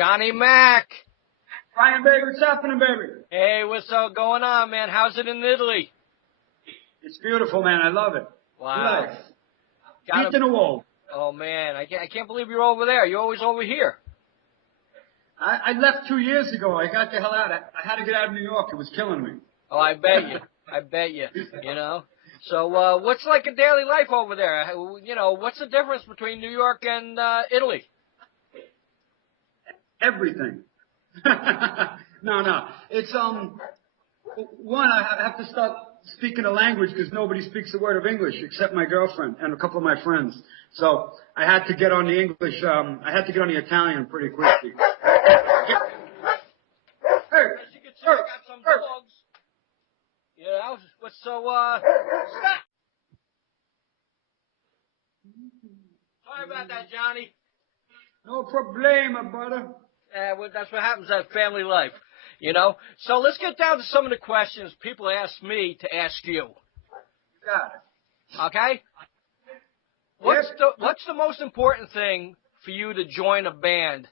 Johnny Mac. Ryan, baby, what's happening, baby? Hey, what's going on, man? How's it in Italy? It's beautiful, man. I love it. Wow. Life. Feet in the wall. Oh, man. I can't believe you're over there. You're always over here. I left 2 years ago. I got the hell out. I had to get out of New York. It was killing me. Oh, I bet you. I bet you. You know? So, what's like a daily life over there? You know, what's the difference between New York and Italy? Everything. No. It's, one, I have to start speaking a language because nobody speaks a word of English except my girlfriend and a couple of my friends. So I had to get on the English, I had to get on the Italian pretty quickly. As you can see, I got some dogs. You know, stop. Sorry about that, Johnny. No problema, brother. Well, that's what happens at family life, you know. So let's get down to some of the questions people ask me to ask you. Got it. Okay? What's the most important thing for you to join a band?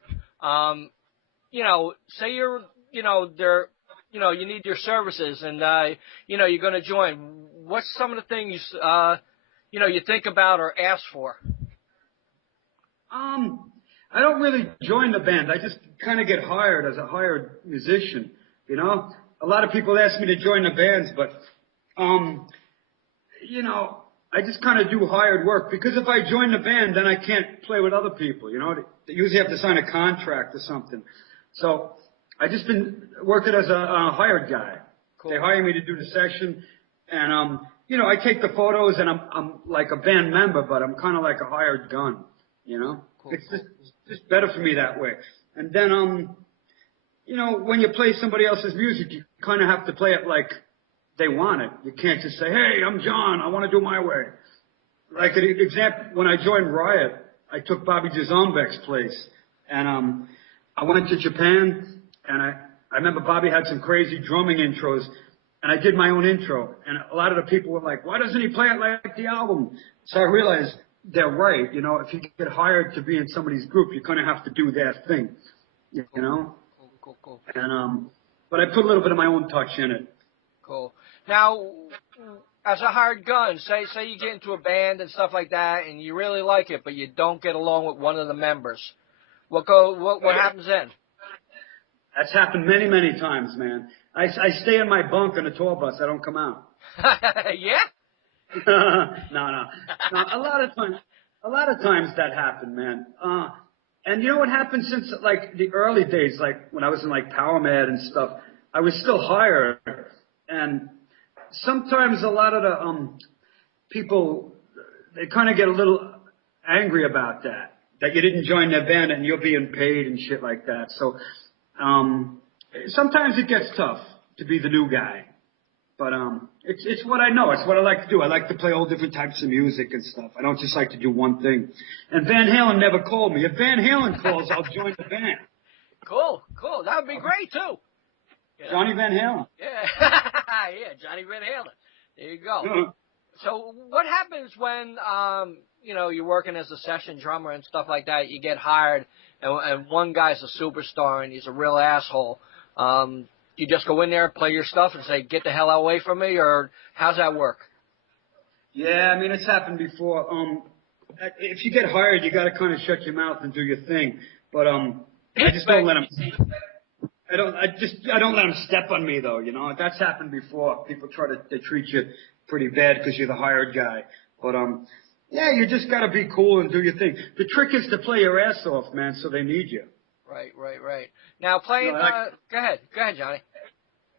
You know, say you need your services and, you're going to join. What's some of the things, you think about or ask for? I don't really join the band. I just kind of get hired as a hired musician, you know. A lot of people ask me to join the bands, but, I just kind of do hired work because if I join the band, then I can't play with other people, you know. They usually have to sign a contract or something. So I just been working as a hired guy. Cool. They hire me to do the session, and I take the photos, and I'm like a band member, but I'm kind of like a hired gun, you know. Cool. It's just better for me that way. And then when you play somebody else's music, you kind of have to play it like they want it. You can't just say, "Hey, I'm John. I want to do my way." Like an example, when I joined Riot, I took Bobby Jazombeck's place, and I went to Japan, and I remember Bobby had some crazy drumming intros, and I did my own intro, and a lot of the people were like, "Why doesn't he play it like the album?" So I realized they're right. You know, if you get hired to be in somebody's group, you're going to have to do their thing, you know? Cool. And, but I put a little bit of my own touch in it. Cool. Now, as a hired gun, say you get into a band and stuff like that, and you really like it, but you don't get along with one of the members. What happens then? That's happened many, many times, man. I stay in my bunk on the tour bus. I don't come out. Yeah? No. A lot of times that happened, man. And you know what happened since like the early days, like when I was in like Powermad and stuff, I was still hired. And sometimes a lot of the people, they kind of get a little angry about that you didn't join their band and you're being paid and shit like that. So sometimes it gets tough to be the new guy. But it's what I know. It's what I like to do. I like to play all different types of music and stuff. I don't just like to do one thing. And Van Halen never called me. If Van Halen calls, I'll join the band. Cool. That would be great, too. Yeah. Johnny Van Halen. Yeah. Yeah, Johnny Van Halen. There you go. So what happens when, you're working as a session drummer and stuff like that, you get hired, and one guy's a superstar and he's a real asshole. You just go in there, play your stuff, and say, "Get the hell away from me," or how's that work? Yeah, I mean, it's happened before. If you get hired, you got to kind of shut your mouth and do your thing. But I just don't let them. I don't let them step on me though. You know, that's happened before. People they treat you pretty bad because you're the hired guy. But yeah, you just got to be cool and do your thing. The trick is to play your ass off, man, so they need you. Right. Now playing. Go ahead, Johnny.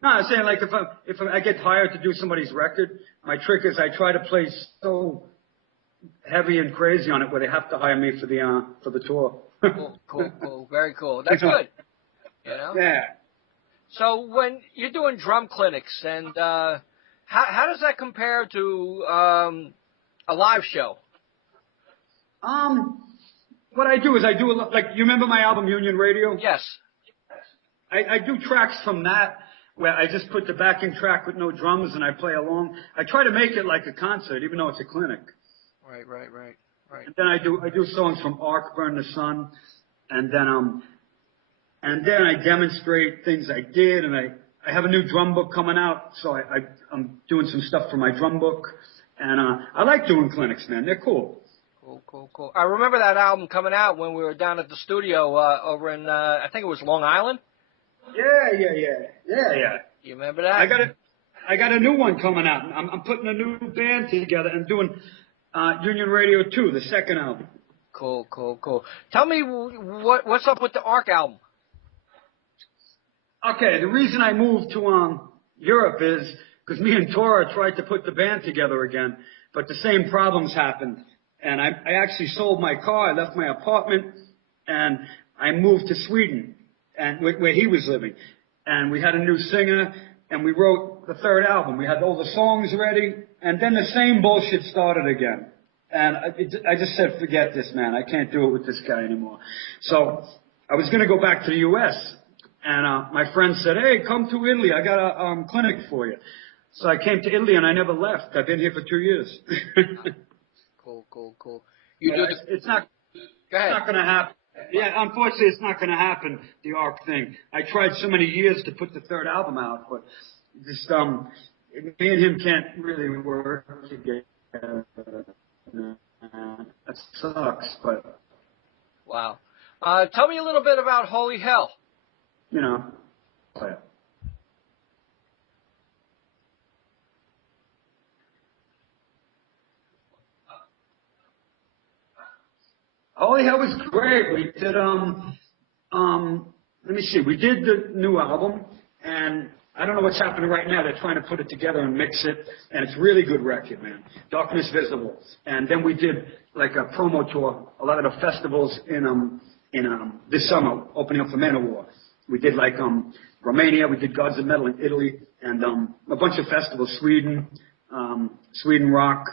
No, I'm saying like if I get hired to do somebody's record, my trick is I try to play so heavy and crazy on it where they have to hire me for the tour. Cool, very cool. That's good. You know. Yeah. So when you're doing drum clinics, and how does that compare to a live show? What I do is I do a lot, like, you remember my album Union Radio? Yes. I do tracks from that where I just put the backing track with no drums and I play along. I try to make it like a concert, even though it's a clinic. Right. And then I do songs from Arc, Burn the Sun, and then and then I demonstrate things I did, and I have a new drum book coming out, so I'm doing some stuff for my drum book, and I like doing clinics, man. They're cool. Cool. I remember that album coming out when we were down at the studio over in I think it was Long Island. Yeah. You remember that? I got a new one coming out. I'm putting a new band together and doing Union Radio 2, the second album. Cool. Tell me what's up with the Ark album. Okay, the reason I moved to Europe is because me and Tora tried to put the band together again, but the same problems happened. And I actually sold my car, I left my apartment, and I moved to Sweden, and where he was living. And we had a new singer, and we wrote the third album. We had all the songs ready, and then the same bullshit started again. And I just said, forget this, man. I can't do it with this guy anymore. So I was going to go back to the U.S., and my friend said, hey, come to Italy. I got a clinic for you. So I came to Italy, and I never left. I've been here for 2 years. Cool. It's not going to happen. Yeah, unfortunately, it's not going to happen, the Ark thing. I tried so many years to put the third album out, but just, me and him can't really work together. That sucks, but. Wow. Tell me a little bit about Holy Hell. You know. But, Holy Hell was great. We did, let me see, we did the new album, and I don't know what's happening right now. They're trying to put it together and mix it, and it's a really good record, man. Darkness Visible. And then we did like a promo tour, a lot of the festivals in this summer, opening up for Manowar. We did like Romania, we did Gods of Metal in Italy, and a bunch of festivals, Sweden Rock,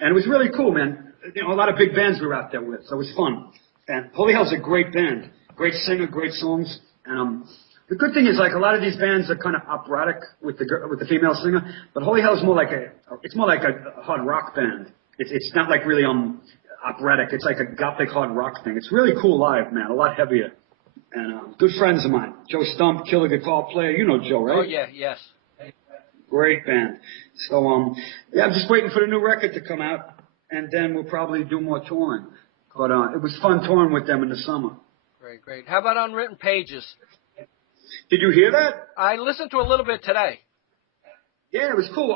and it was really cool, man. You know, a lot of big bands we were out there with, so it was fun. And Holy Hell's a great band, great singer, great songs. And the good thing is, like, a lot of these bands are kind of operatic with the female singer, but Holy Hell's more like a hard rock band. It's not like really operatic. It's like a gothic hard rock thing. It's really cool live, man. A lot heavier. And good friends of mine, Joe Stump, killer guitar player. You know Joe, right? Oh yeah, yes. Great band. So yeah, I'm just waiting for the new record to come out. And then we'll probably do more touring. But it was fun touring with them in the summer. Great. How about Unwritten Pages? Did you hear that? I listened to a little bit today. Yeah, it was cool.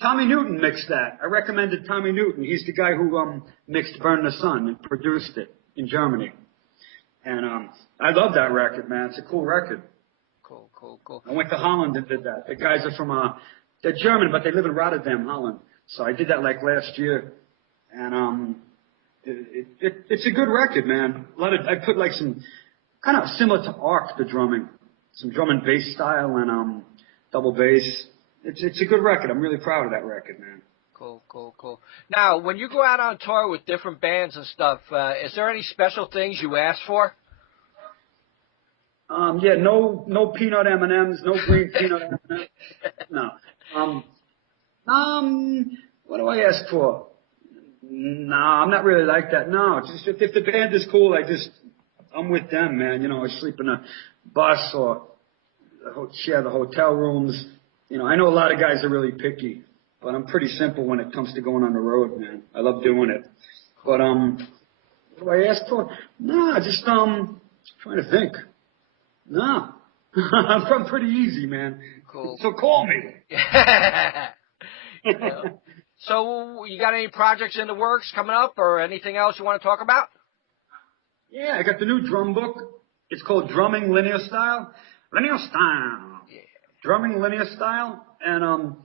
Tommy Newton mixed that. I recommended Tommy Newton. He's the guy who mixed Burn the Sun and produced it in Germany. And I love that record, man. It's a cool record. Cool. I went to Holland and did that. The guys are from, they're German, but they live in Rotterdam, Holland. So I did that like last year. And it's a good record, man. I put like some kind of similar to Ark, the drumming, some drum and bass style and double bass. It's a good record. I'm really proud of that record, man. Cool. Now, when you go out on tour with different bands and stuff, is there any special things you ask for? Yeah, no peanut M&Ms, no green peanut M&Ms. No. What do I ask for? No, I'm not really like that. No, just if the band is cool, I'm with them, man. You know, I sleep in a bus or share the hotel rooms. You know, I know a lot of guys are really picky, but I'm pretty simple when it comes to going on the road, man. I love doing it. But what do I ask for? No, just trying to think. No, I'm pretty easy, man. Cool. So call me. So, you got any projects in the works coming up or anything else you want to talk about? Yeah, I got the new drum book. It's called Drumming Linear Style. Linear Style. Yeah. Drumming Linear Style. And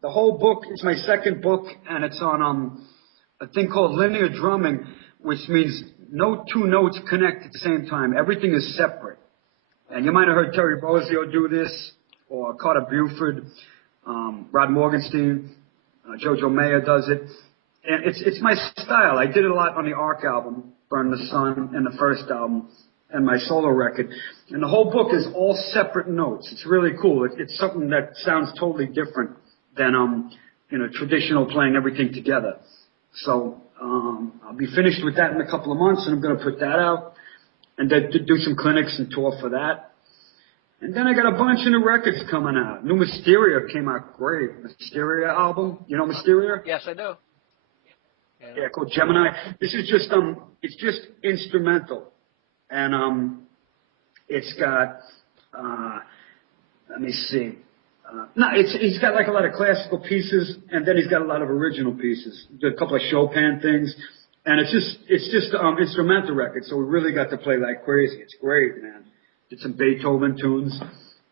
the whole book, it's my second book, and it's on a thing called linear drumming, which means no two notes connect at the same time. Everything is separate. And you might have heard Terry Bozzio do this, or Carter Buford, Rod Morgenstein. Jojo Mayer does it. And it's my style. I did it a lot on the Ark album, Burn the Sun, and the first album, and my solo record. And the whole book is all separate notes. It's really cool. It's something that sounds totally different than, traditional playing everything together. So, I'll be finished with that in a couple of months, and I'm going to put that out. and then to do some clinics and tour for that. And then I got a bunch of new records coming out. New Mysteria came out great. Mysteria album. You know Mysteria? Yes, I do. Yeah, called Gemini. This is just it's just instrumental, and it's got let me see. He's got like a lot of classical pieces, and then he's got a lot of original pieces. A couple of Chopin things, and it's just instrumental record. So we really got to play like crazy. It's great, man. Did some Beethoven tunes,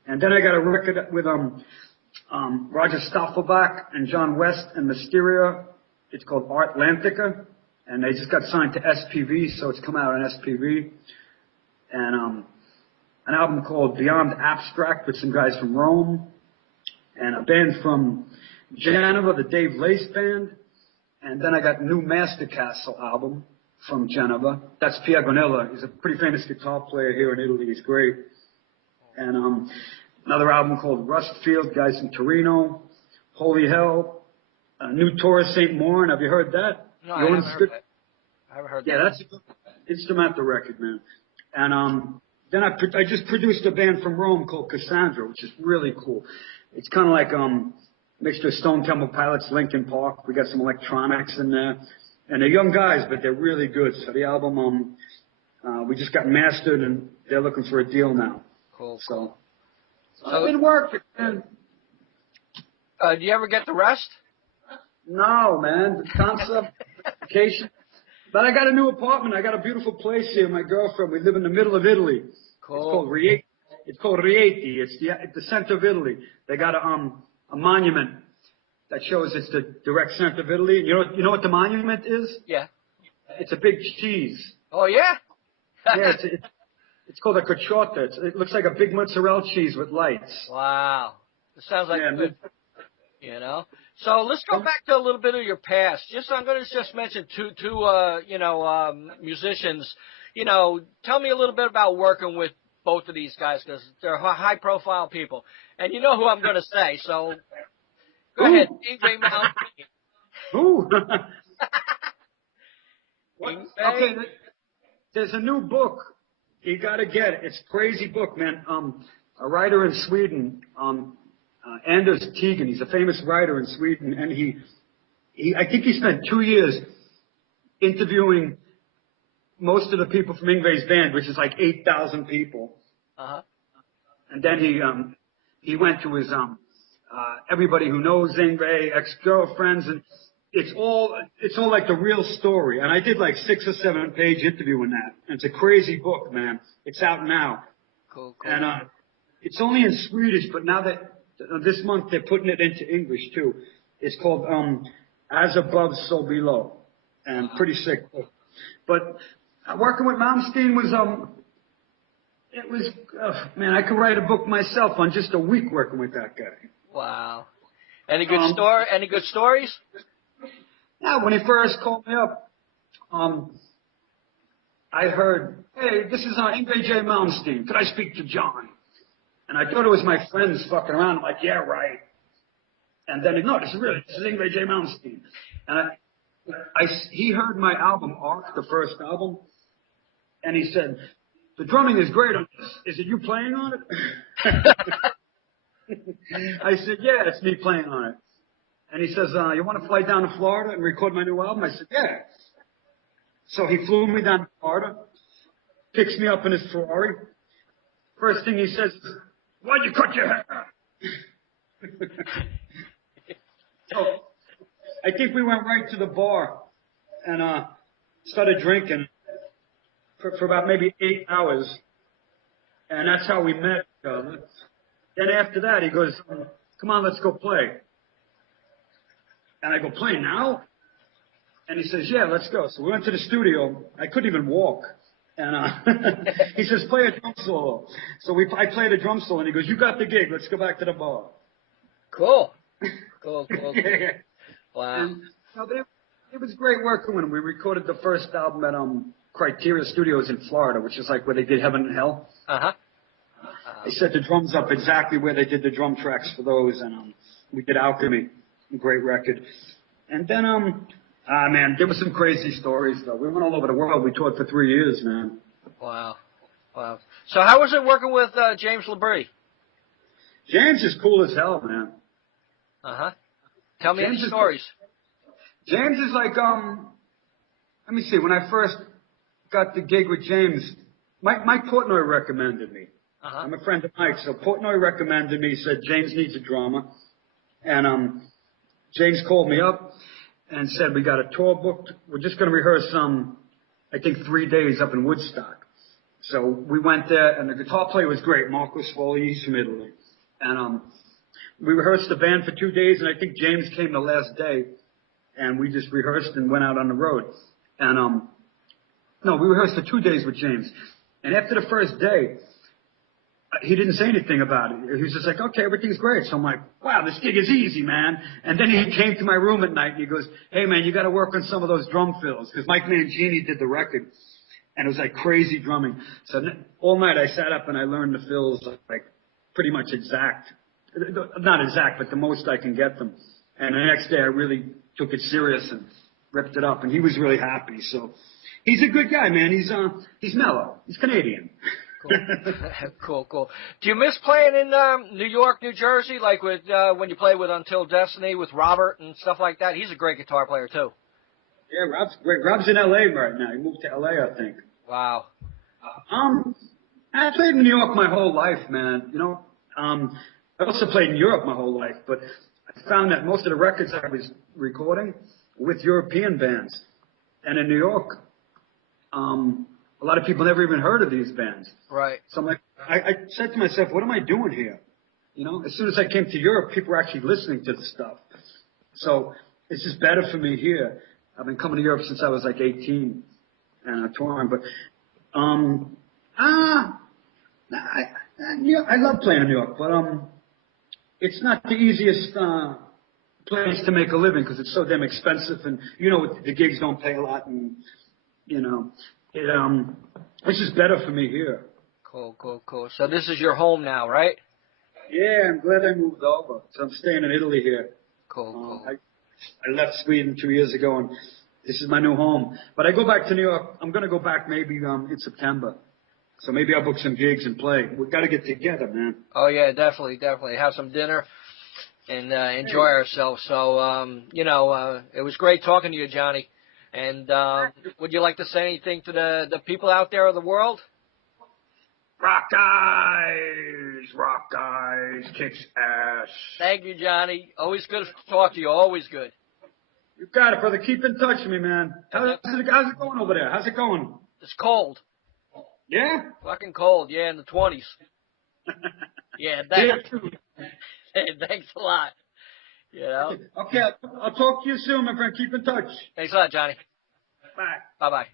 and then I got a record with Roger Staffelbach and John West and Mysteria. It's called Artlantica, and they just got signed to SPV, so it's come out on SPV. And an album called Beyond Abstract with some guys from Rome, and a band from Geneva, the Dave Lace Band. And then I got new Master Castle album from Geneva. That's Piagonella. He's a pretty famous guitar player here in Italy. He's great. And another album called Rustfield, guys from Torino. Holy Hell. New Taurus St. Maureen. Have you heard that? No, I haven't heard that. I haven't heard that. Yeah, that's a good instrumental record, man. And then I just produced a band from Rome called Cassandra, which is really cool. It's kind of like mixture of Stone Temple Pilots, Linkin Park. We got some electronics in there. And they're young guys, but they're really good. So the album, we just got mastered, and they're looking for a deal now. Cool. So I've been working, man. Do you ever get the rest? No, man. The concept, vacation. But I got a new apartment. I got a beautiful place here. My girlfriend. We live in the middle of Italy. Cool. It's called Rieti. It's called Rieti. It's the center of Italy. They got a monument that shows it's the direct center of Italy. You know what the monument is? Yeah. It's a big cheese. Oh yeah. Yeah. It's called a cocciota. It looks like a big mozzarella cheese with lights. Wow. It sounds like good. You know. So let's go back to a little bit of your past. I'm going to just mention two musicians. You know, tell me a little bit about working with both of these guys, because they're high-profile people. And you know who I'm going to say, so go ahead. Yngwie Malmsteen. Who? Okay, there's a new book. You got to get it. It's a crazy book, man. A writer in Sweden, Anders Tegan. He's a famous writer in Sweden, and I think he spent 2 years interviewing most of the people from Yngwie's band, which is like 8,000 people. Uh-huh. And then he went to his everybody who knows Yngwie, ex-girlfriends, and it's all like the real story. And I did like 6 or 7 page interview in that. And it's a crazy book, man. It's out now. Cool. And it's only in Swedish, but now that this month they're putting it into English too. It's called As Above, So Below, and pretty sick book. But working with Malmsteen was man, I could write a book myself on just a week working with that guy. Wow. Any good Any good stories? Yeah, when he first called me up, I heard, hey, this is Yngwie J. Malmsteen. Could I speak to John? And I thought it was my friends fucking around. I'm like, yeah, right. And then no, this is Yngwie J. Malmsteen. And he heard my album Arc, the first album, and he said, the drumming is great on this. Is it you playing on it? I said, yeah, it's me playing on it. And he says, you want to fly down to Florida and record my new album? I said, yeah. So he flew me down to Florida, picks me up in his Ferrari. First thing he says is, why'd you cut your hair? So I think we went right to the bar and started drinking for about maybe 8 hours. And that's how we met. Then after that, he goes, come on, let's go play. And I go, play now? And he says, yeah, let's go. So we went to the studio. I couldn't even walk. And he says, play a drum solo. So I played a drum solo, and he goes, you got the gig. Let's go back to the bar. Cool. Cool. Yeah. Wow. And, it was great working with him. We recorded the first album at Criteria Studios in Florida, which is like where they did Heaven and Hell. Uh-huh. They set the drums up exactly where they did the drum tracks for those, and we did Alchemy, a great record. And then, man, there were some crazy stories, though. We went all over the world. We toured for 3 years, man. Wow. Wow. So how was it working with James Labrie? James is cool as hell, man. Uh-huh. Tell me James any stories. James is like, let me see, when I first got the gig with James, Mike Portnoy recommended me. Uh-huh. I'm a friend of Mike, so Portnoy recommended me, said James needs a drummer. And James called me up and said, we got a tour booked. We're just going to rehearse I think 3 days up in Woodstock. So we went there, and the guitar player was great, Marco Sfoli, he's from Italy. And we rehearsed the band for 2 days, and I think James came the last day, and we just rehearsed and went out on the road. And no, we rehearsed for 2 days with James. And after the first day, he didn't say anything about it. He was just like, okay, everything's great. So I'm like, wow, this gig is easy, man. And then he came to my room at night, and he goes, hey, man, you got to work on some of those drum fills, because Mike Mangini did the record. And it was like crazy drumming. So all night I sat up and I learned the fills like pretty much exact. Not exact, but the most I can get them. And the next day I really took it serious and ripped it up. And he was really happy. So he's a good guy, man. He's mellow. He's Canadian. Cool. Do you miss playing in New York, New Jersey, like with when you played with Until Destiny with Robert and stuff like that? He's a great guitar player too. Yeah, Rob's great. Rob's in L.A. right now. He moved to L.A., I think. Wow. I played in New York my whole life, man. You know, I also played in Europe my whole life, but I found that most of the records I was recording were with European bands. And in New York, a lot of people never even heard of these bands. Right. So I'm like, I said to myself, what am I doing here? You know, as soon as I came to Europe, people were actually listening to the stuff. So it's just better for me here. I've been coming to Europe since I was like 18 and touring, but I love playing in New York, but it's not the easiest place to make a living because it's so damn expensive, and you know the gigs don't pay a lot, and you know it's just better for me here. Cool. So this is your home now, right? Yeah, I'm glad I moved over. So I'm staying in Italy here. Cool. I left Sweden 2 years ago, and this is my new home. But I go back to New York. I'm going to go back maybe in September. So maybe I'll book some gigs and play. We've got to get together, man. Oh, yeah, definitely. Have some dinner and enjoy ourselves. So, it was great talking to you, Johnny. And would you like to say anything to the people out there of the world? Rockeyez, kicks ass. Thank you, Johnny. Always good to talk to you. Always good. You got it, brother. Keep in touch with me, man. How's it going over there? How's it going? It's cold. Yeah? Fucking cold, yeah, in the 20s. Yeah, thanks a lot. You know? Okay, I'll talk to you soon, my friend. Keep in touch. Thanks a lot, Johnny. Bye. Bye-bye.